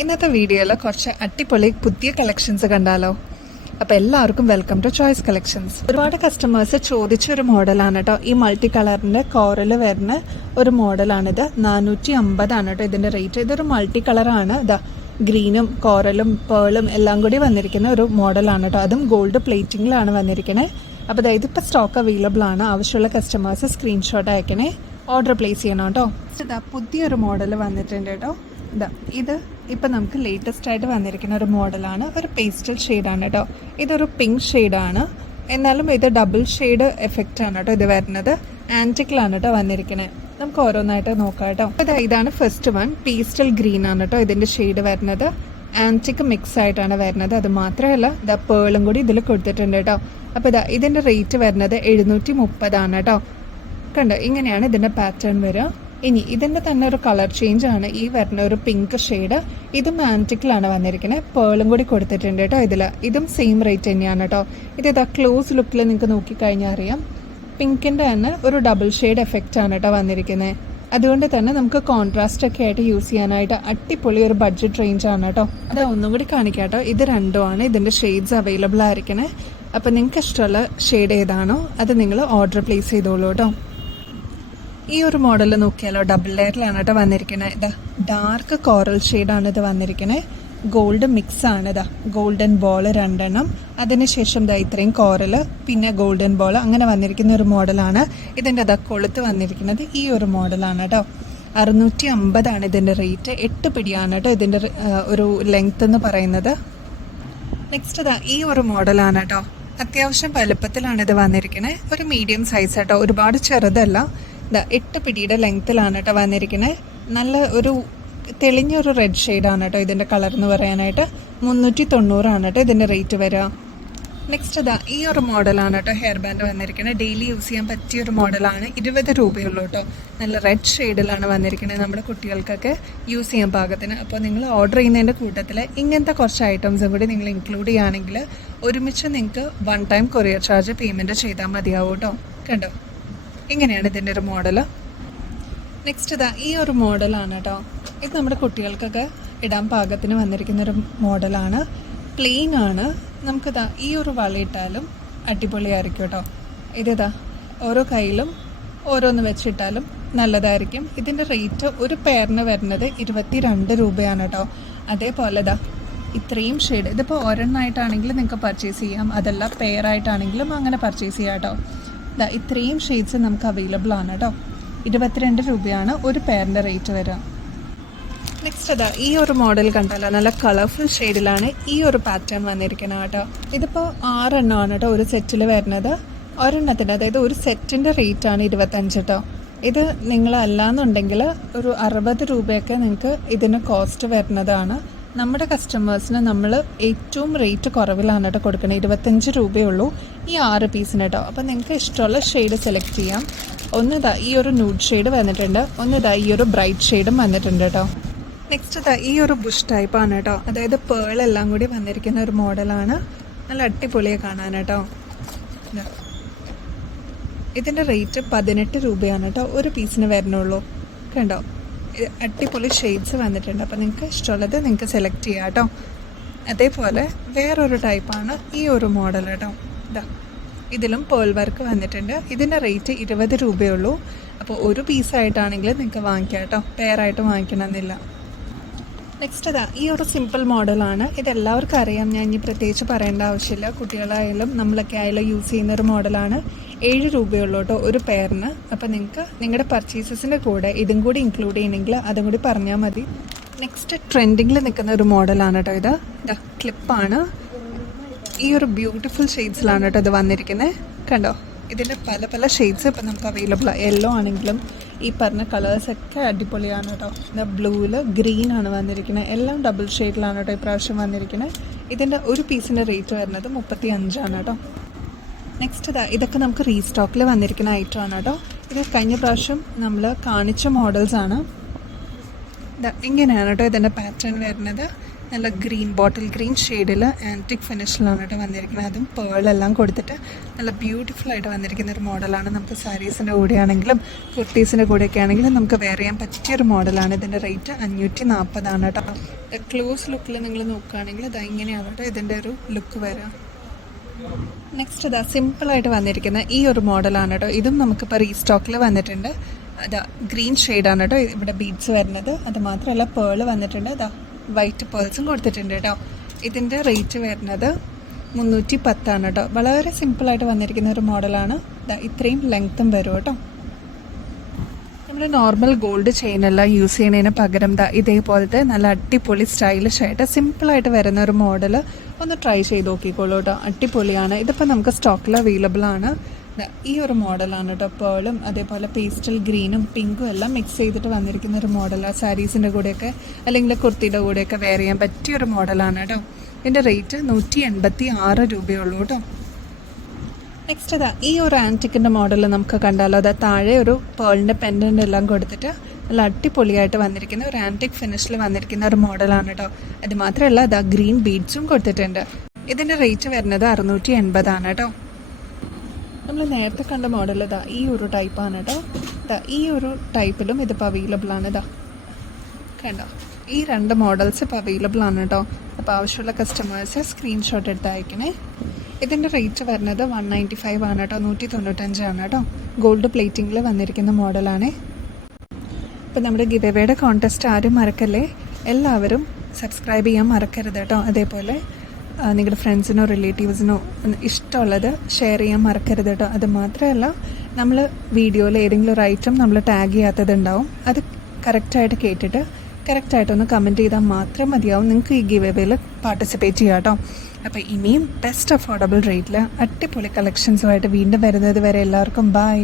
ഇന്നത്തെ വീഡിയോയിൽ കുറച്ച് അടിപൊളി പുതിയ കളക്ഷൻസ് കണ്ടാലോ. അപ്പോൾ എല്ലാവർക്കും വെൽക്കം ടു ചോയ്സ് കളക്ഷൻസ്. ഒരുപാട് കസ്റ്റമേഴ്സ് ചോദിച്ചൊരു മോഡലാണ് കേട്ടോ ഈ മൾട്ടി കളറിൻ്റെ കോറൽ വരുന്ന ഒരു മോഡലാണിത്. 450 കേട്ടോ ഇതിൻ്റെ റേറ്റ്. ഇതൊരു മൾട്ടി കളറാണ്. ഇതാ ഗ്രീനും കോറലും പേളും എല്ലാം കൂടി വന്നിരിക്കുന്ന ഒരു മോഡലാണ് കേട്ടോ. അതും ഗോൾഡ് പ്ലേറ്റിങ്ങിലാണ് വന്നിരിക്കുന്നത്. അപ്പോൾ ഇതിപ്പോൾ സ്റ്റോക്ക് അവൈലബിൾ ആണ്. ആവശ്യമുള്ള കസ്റ്റമേഴ്സ് സ്ക്രീൻഷോട്ട് അയക്കണേ, ഓർഡർ പ്ലേസ് ചെയ്യണം കേട്ടോ. ഇതാ പുതിയൊരു മോഡൽ വന്നിട്ടുണ്ട് കേട്ടോ. ഇത് ഇപ്പം നമുക്ക് ലേറ്റസ്റ്റ് ആയിട്ട് വന്നിരിക്കുന്ന ഒരു മോഡലാണ്. ഒരു പേസ്റ്റൽ ഷെയ്ഡാണ് കേട്ടോ. ഇതൊരു പിങ്ക് ഷെയ്ഡാണ്, എന്നാലും ഇത് ഡബിൾ ഷെയ്ഡ് എഫക്റ്റ് ആണ് കേട്ടോ ഇത് വരുന്നത്. ആൻറ്റിക്കിലാണ് കേട്ടോ വന്നിരിക്കുന്നത്. നമുക്ക് ഓരോന്നായിട്ട് നോക്കാം കേട്ടോ. ഇതാണ് ഫസ്റ്റ് വൺ. പേസ്റ്റൽ ഗ്രീൻ ആണ് കേട്ടോ ഇതിൻ്റെ ഷെയ്ഡ് വരുന്നത്. ആൻറ്റിക് മിക്സ് ആയിട്ടാണ് വരുന്നത്. അത് മാത്രമല്ല ഇതാ പേളും കൂടി ഇതിൽ കൊടുത്തിട്ടുണ്ട് കേട്ടോ. അപ്പോൾ ഇതിൻ്റെ റേറ്റ് വരുന്നത് 730 കേട്ടോ. കണ്ടോ, ഇങ്ങനെയാണ് ഇതിൻ്റെ പാറ്റേൺ വരിക. ഇനി ഇതിൻ്റെ തന്നെ ഒരു കളർ ചേഞ്ച് ആണ് ഈ വരുന്ന ഒരു പിങ്ക് ഷെയ്ഡ്. ഇതും ആൻറ്റിക്കിലാണ് വന്നിരിക്കുന്നത്. പേളും കൂടി കൊടുത്തിട്ടുണ്ട് കേട്ടോ ഇതിൽ. ഇതും സെയിം റേറ്റ് തന്നെയാണ് കേട്ടോ. ഇതാ ക്ലോസ് ലുക്കിൽ നിങ്ങൾക്ക് നോക്കിക്കഴിഞ്ഞാൽ അറിയാം. പിങ്കിൻ്റെ തന്നെ ഒരു ഡബിൾ ഷെയ്ഡ് എഫക്റ്റ് ആണ് കേട്ടോ വന്നിരിക്കുന്നത്. അതുകൊണ്ട് തന്നെ നമുക്ക് കോൺട്രാസ്റ്റ് ഒക്കെ ആയിട്ട് യൂസ് ചെയ്യാനായിട്ട് അടിപൊളി ഒരു ബഡ്ജറ്റ് റേഞ്ച് ആണ് കേട്ടോ. അത് ഒന്നും കൂടി കാണിക്കാം കേട്ടോ. ഇത് രണ്ടുമാണ് ഇതിൻ്റെ ഷെയ്ഡ്സ് അവൈലബിൾ ആയിരിക്കണേ. അപ്പോൾ നിങ്ങൾക്ക് ഇഷ്ടമുള്ള ഷെയ്ഡ് ഏതാണോ അത് നിങ്ങൾ ഓർഡർ പ്ലേസ് ചെയ്തോളൂ കേട്ടോ. ഈ ഒരു മോഡൽ നോക്കിയാലോ, ഡബിൾ ലെയറിലാണ് കേട്ടോ വന്നിരിക്കുന്നത്. ഇതാ ഡാർക്ക് കോറൽ ഷെയ്ഡാണ് ഇത് വന്നിരിക്കുന്നത്. ഗോൾഡ് മിക്സ് ആണ്. ഇതാ ഗോൾഡൻ ബോൾ 2 അതിനുശേഷം ഇതാ ഇത്രയും കോറൽ, പിന്നെ ഗോൾഡൻ ബോൾ, അങ്ങനെ വന്നിരിക്കുന്ന ഒരു മോഡലാണ്. ഇതിൻ്റെ അതാ കൊളുത്ത് വന്നിരിക്കുന്നത് ഈ ഒരു മോഡലാണ് കേട്ടോ. 650 ഇതിൻ്റെ റേറ്റ്. 8 പിടിയാണ് കേട്ടോ ഇതിൻ്റെ ഒരു ലെങ്ത് എന്ന് പറയുന്നത്. നെക്സ്റ്റ് ഇതാ ഈ ഒരു മോഡലാണ് കേട്ടോ. അത്യാവശ്യം വലുപ്പത്തിലാണ് ഇത് വന്നിരിക്കുന്നത്. ഒരു മീഡിയം സൈസ് കേട്ടോ, ഒരുപാട് ചെറുതല്ല. 8 പിടിയുടെ ലെങ്ത്തിലാണ് കേട്ടോ വന്നിരിക്കുന്നത്. നല്ല ഒരു തെളിഞ്ഞൊരു റെഡ് ഷെയ്ഡാണ് കേട്ടോ ഇതിൻ്റെ കളർ എന്ന് പറയാനായിട്ട്. 390 കേട്ടോ ഇതിൻ്റെ റേറ്റ് വരിക. നെക്സ്റ്റ് ഈ ഒരു മോഡലാണ് കേട്ടോ ഹെയർ ബാൻഡ് വന്നിരിക്കുന്നത്. ഡെയിലി യൂസ് ചെയ്യാൻ പറ്റിയൊരു മോഡലാണ്. 20 രൂപയുള്ളൂ കേട്ടോ. നല്ല റെഡ് ഷെയ്ഡിലാണ് വന്നിരിക്കുന്നത്, നമ്മുടെ കുട്ടികൾക്കൊക്കെ യൂസ് ചെയ്യാൻ പാകത്തിന്. അപ്പോൾ നിങ്ങൾ ഓർഡർ ചെയ്യുന്നതിൻ്റെ കൂട്ടത്തിൽ ഇങ്ങനത്തെ കുറച്ച് ഐറ്റംസും കൂടി നിങ്ങൾ ഇൻക്ലൂഡ് ചെയ്യുകയാണെങ്കിൽ ഒരുമിച്ച് നിങ്ങൾക്ക് 1 ടൈം കൊറിയർ ചാർജ് പേയ്മെൻറ്റ് ചെയ്താൽ മതിയാവും കേട്ടോ. കണ്ടോ, ഇങ്ങനെയാണ് ഇതിൻ്റെ ഒരു മോഡൽ. നെക്സ്റ്റ് ഈ ഒരു മോഡലാണ് കേട്ടോ. ഇത് നമ്മുടെ കുട്ടികൾക്കൊക്കെ ഇടാൻ പാകത്തിന് വന്നിരിക്കുന്നൊരു മോഡലാണ്. പ്ലെയിൻ ആണ്. നമുക്കിതാ ഈ ഒരു വളയിട്ടാലും അടിപൊളിയായിരിക്കും കേട്ടോ. ഇതിതാ ഓരോ കയ്യിലും ഓരോന്ന് വെച്ചിട്ടാലും നല്ലതായിരിക്കും. ഇതിൻ്റെ റേറ്റ് ഒരു പെയറിന് വരുന്നത് 22 രൂപയാണ് കേട്ടോ. അതേപോലെ ഇത്രയും ഷെയ്ഡ്, ഇതിപ്പോൾ ഒരെണ്ണമായിട്ടാണെങ്കിലും നിങ്ങൾക്ക് പർച്ചേസ് ചെയ്യാം, അതല്ല പെയറായിട്ടാണെങ്കിലും അങ്ങനെ പർച്ചേസ് ചെയ്യാം കേട്ടോ. ഇത്രയും ഷെയ്ഡ്സ് നമുക്ക് അവൈലബിൾ ആണ് കേട്ടോ. 22 രൂപയാണ് ഒരു പെയറിൻ്റെ റേറ്റ് വരിക. നെക്സ്റ്റ് ഈ ഒരു മോഡൽ കണ്ടല്ലോ, നല്ല കളർഫുൾ ഷെയ്ഡിലാണ് ഈ ഒരു പാറ്റേൺ വന്നിരിക്കുന്നത് കേട്ടോ. ഇതിപ്പോൾ 6 എണ്ണമാണ് കേട്ടോ ഒരു സെറ്റിൽ വരുന്നത്. ഒരെണ്ണത്തിൻ്റെ, അതായത് ഒരു സെറ്റിൻ്റെ റേറ്റാണ് 25 കേട്ടോ. ഇത് നിങ്ങളല്ലാന്നുണ്ടെങ്കിൽ ഒരു 60 രൂപയൊക്കെ നിങ്ങൾക്ക് ഇതിന് കോസ്റ്റ് വരുന്നതാണ്. നമ്മുടെ കസ്റ്റമേഴ്സിന് നമ്മൾ ഏറ്റവും റേറ്റ് കുറവിലാണ് കേട്ടോ കൊടുക്കുന്നത്. 25 രൂപയുള്ളൂ ഈ 6 പീസിന് കേട്ടോ. അപ്പോൾ നിങ്ങൾക്ക് ഇഷ്ടമുള്ള ഷെയ്ഡ് സെലക്ട് ചെയ്യാം. ഒന്ന് ഈ ഒരു ന്യൂഡ് ഷെയ്ഡ് വന്നിട്ടുണ്ട്, ഒന്ന് ഈ ഒരു ബ്രൈറ്റ് ഷെയ്ഡും വന്നിട്ടുണ്ട് കേട്ടോ. നെക്സ്റ്റ് ഈ ഒരു ബുഷ് ടൈപ്പാണ് കേട്ടോ. അതായത് പേളെല്ലാം കൂടി വന്നിരിക്കുന്ന ഒരു മോഡലാണ്. നല്ല അടിപൊളിയെ കാണാൻ കേട്ടോ. ഇതിൻ്റെ റേറ്റ് 18 രൂപയാണ് കേട്ടോ ഒരു പീസിന് വരണുള്ളൂ. കണ്ടോ, അടിപൊളി ഷെയ്ഡ്സ് വന്നിട്ടുണ്ട്. അപ്പോൾ നിങ്ങൾക്ക് ഇഷ്ടമുള്ളത് നിങ്ങൾക്ക് സെലക്ട് ചെയ്യാം കേട്ടോ. അതേപോലെ വേറൊരു ടൈപ്പാണ് ഈ ഒരു മോഡൽ കേട്ടോ. ഇതിലും പേൾ വർക്ക് വന്നിട്ടുണ്ട്. ഇതിൻ്റെ റേറ്റ് 20 രൂപയുള്ളൂ. അപ്പോൾ ഒരു പീസായിട്ടാണെങ്കിൽ നിങ്ങൾക്ക് വാങ്ങിക്കാം കേട്ടോ, പെയറായിട്ട് വാങ്ങിക്കണമെന്നില്ല. നെക്സ്റ്റ് ഈ ഒരു സിമ്പിൾ മോഡലാണ്. ഇതെല്ലാവർക്കും അറിയാം, ഞാൻ ഇനി പ്രത്യേകിച്ച് പറയേണ്ട ആവശ്യമില്ല. കുട്ടികളായാലും നമ്മളൊക്കെ ആയാലും യൂസ് ചെയ്യുന്നൊരു മോഡലാണ്. 7 രൂപയുള്ളൂ കേട്ടോ ഒരു പെയറിന്. അപ്പോൾ നിങ്ങൾക്ക് നിങ്ങളുടെ പർച്ചേസസിൻ്റെ കൂടെ ഇതും കൂടി ഇൻക്ലൂഡ് ചെയ്യണമെങ്കിൽ അതും കൂടി പറഞ്ഞാൽ മതി. നെക്സ്റ്റ് ട്രെൻഡിങ്ങിൽ നിൽക്കുന്ന ഒരു മോഡലാണ് കേട്ടോ. ഇത് ക്ലിപ്പാണ്. ഈ ഒരു ബ്യൂട്ടിഫുൾ ഷെയ്ഡ്സിലാണ് കേട്ടോ ഇത് വന്നിരിക്കുന്നത്. കണ്ടോ, ഇതിൻ്റെ പല പല ഷെയ്ഡ്സ് ഇപ്പം നമുക്ക് അവൈലബിൾ ആണ്. യെല്ലോ ആണെങ്കിലും ഈ പറഞ്ഞ കളേഴ്സൊക്കെ അടിപൊളിയാണ് കേട്ടോ. ബ്ലൂവിൽ ഗ്രീനാണ് വന്നിരിക്കുന്നത്. എല്ലാം ഡബിൾ ഷെയ്ഡിലാണ് കേട്ടോ ഇപ്രാവശ്യം വന്നിരിക്കുന്നത്. ഇതിൻ്റെ ഒരു പീസിൻ്റെ റേറ്റ് വരുന്നത് 35 കേട്ടോ. നെക്സ്റ്റ് ഇതൊക്കെ നമുക്ക് റീസ്റ്റോക്കിൽ വന്നിരിക്കുന്ന ഐറ്റമാണ് കേട്ടോ. ഇത് കഴിഞ്ഞ പ്രാവശ്യം നമ്മൾ കാണിച്ച മോഡൽസാണ്. ഇങ്ങനെയാണ് കേട്ടോ ഇതിൻ്റെ പാറ്റേൺ വരുന്നത്. നല്ല ഗ്രീൻ ബോട്ടിൽ ഗ്രീൻ ഷെയ്ഡിൽ ആൻറ്റിക് ഫിനിഷിലാണ് കേട്ടോ വന്നിരിക്കുന്നത്. അതും പേളെല്ലാം കൊടുത്തിട്ട് നല്ല ബ്യൂട്ടിഫുൾ ആയിട്ട് വന്നിരിക്കുന്ന ഒരു മോഡലാണ്. നമുക്ക് സാരീസിൻ്റെ കൂടെയാണെങ്കിലും കുർത്തീസിൻ്റെ കൂടെയൊക്കെ ആണെങ്കിലും നമുക്ക് വെയർ ചെയ്യാൻ പറ്റിയൊരു മോഡലാണ്. ഇതിൻ്റെ റേറ്റ് 540 കേട്ടോ. ക്ലോസ് ലുക്കിൽ നിങ്ങൾ നോക്കുകയാണെങ്കിൽ ഇതാ ഇങ്ങനെയാണ് കേട്ടോ ഇതിൻ്റെ ഒരു ലുക്ക് വരിക. നെക്സ്റ്റ് ഇതാ സിമ്പിളായിട്ട് വന്നിരിക്കുന്ന ഈ ഒരു മോഡലാണ് കേട്ടോ. ഇതും നമുക്കിപ്പോൾ റീസ്റ്റോക്കിൽ വന്നിട്ടുണ്ട്. അതാ ഗ്രീൻ ഷെയ്ഡാണ് കേട്ടോ ഇവിടെ ബീഡ്സ് വരുന്നത്. അത് മാത്രമല്ല പേള് വന്നിട്ടുണ്ട്. അതാ വൈറ്റ് പേൾസും കൊടുത്തിട്ടുണ്ട് കേട്ടോ. ഇതിൻ്റെ റേറ്റ് വരുന്നത് 310 കേട്ടോ. വളരെ സിമ്പിളായിട്ട് വന്നിരിക്കുന്ന ഒരു മോഡലാണ്. ഇത്രയും ലെങ്ത്തും വരും കേട്ടോ. നമ്മൾ നോർമൽ ഗോൾഡ് ചെയിനെല്ലാം യൂസ് ചെയ്യുന്നതിന് പകരം ഇതേപോലത്തെ നല്ല അടിപൊളി സ്റ്റൈലിഷ് ആയിട്ട് സിമ്പിളായിട്ട് വരുന്ന ഒരു മോഡൽ ഒന്ന് ട്രൈ ചെയ്ത് നോക്കിക്കോളൂ കേട്ടോ. അടിപൊളിയാണ്. ഇതിപ്പോൾ നമുക്ക് സ്റ്റോക്കിൽ അവൈലബിൾ ആണ്. ഈ ഒരു മോഡലാണ് കേട്ടോ. പേളും അതേപോലെ പേസ്റ്റൽ ഗ്രീനും പിങ്കും എല്ലാം മിക്സ് ചെയ്തിട്ട് വന്നിരിക്കുന്ന ഒരു മോഡലാണ്. സാരീസിൻ്റെ കൂടെയൊക്കെ അല്ലെങ്കിൽ കുർത്തിയുടെ കൂടെയൊക്കെ വെയർ ചെയ്യാൻ പറ്റിയൊരു മോഡലാണ് കേട്ടോ. ഇതിൻ്റെ റേറ്റ് 186 രൂപയുള്ളൂ കേട്ടോ. നെക്സ്റ്റ് അതാ ഈ ഒരു ആൻറ്റിക്കിൻ്റെ മോഡൽ നമുക്ക് കണ്ടാലോ. അതാ താഴെ ഒരു പേളിൻ്റെ പെൻഡൻ്റ് എല്ലാം കൊടുത്തിട്ട് നല്ല അടിപൊളിയായിട്ട് വന്നിരിക്കുന്ന ഒരു ആൻറ്റിക് ഫിനിഷിൽ വന്നിരിക്കുന്ന ഒരു മോഡലാണ് കേട്ടോ. അത് മാത്രമല്ല അതാ ഗ്രീൻ ബീഡ്സും കൊടുത്തിട്ടുണ്ട്. ഇതിൻ്റെ റേറ്റ് വരുന്നത് 680 കേട്ടോ. നമ്മൾ നേരത്തെ കണ്ട മോഡൽ ഇതാ ഈ ഒരു ടൈപ്പാണ് കേട്ടോ. ഈ ഒരു ടൈപ്പിലും ഇതിപ്പോൾ അവൈലബിൾ ആണ്. ഇതാ കണ്ടോ, ഈ 2 മോഡൽസ് ഇപ്പോൾ അവൈലബിൾ ആണ് കേട്ടോ. അപ്പോൾ ആവശ്യമുള്ള കസ്റ്റമേഴ്സ് സ്ക്രീൻഷോട്ട് എടുത്ത് അയക്കണേ. ഇതിൻ്റെ റേറ്റ് വരുന്നത് 195 ആണ് കേട്ടോ. 195 കേട്ടോ. ഗോൾഡ് പ്ലേറ്റിങ്ങിൽ വന്നിരിക്കുന്ന മോഡലാണ്. ഇപ്പോൾ നമ്മുടെ ഗിവ് എവേയുടെ കോൺടെസ്റ്റ് ആരും മറക്കല്ലേ. എല്ലാവരും സബ്സ്ക്രൈബ് ചെയ്യാൻ മറക്കരുത് കേട്ടോ. അതേപോലെ നിങ്ങളുടെ ഫ്രണ്ട്സിനോ റിലേറ്റീവ്സിനോ ഇഷ്ടമുള്ളത് ഷെയർ ചെയ്യാൻ മറക്കരുത് കേട്ടോ. അത് മാത്രമല്ല നമ്മൾ വീഡിയോയിൽ ഏതെങ്കിലും ഒരു ഐറ്റം നമ്മൾ ടാഗ് ചെയ്യാത്തതുണ്ടാവും. അത് കറക്റ്റായിട്ട് കേട്ടിട്ട് കറക്റ്റായിട്ടൊന്ന് കമൻറ്റ് ചെയ്താൽ മാത്രമേ മതിയാവും നിങ്ങൾക്ക് ഈ ഗിവ് എവേയിൽ പാർട്ടിസിപ്പേറ്റ് ചെയ്യാം കേട്ടോ. അപ്പോൾ ഇനിയും ബെസ്റ്റ് അഫോർഡബിൾ റേറ്റിൽ അടിപൊളി കളക്ഷൻസുമായിട്ട് വീണ്ടും വരുന്നത് വരെ എല്ലാവർക്കും ബൈ.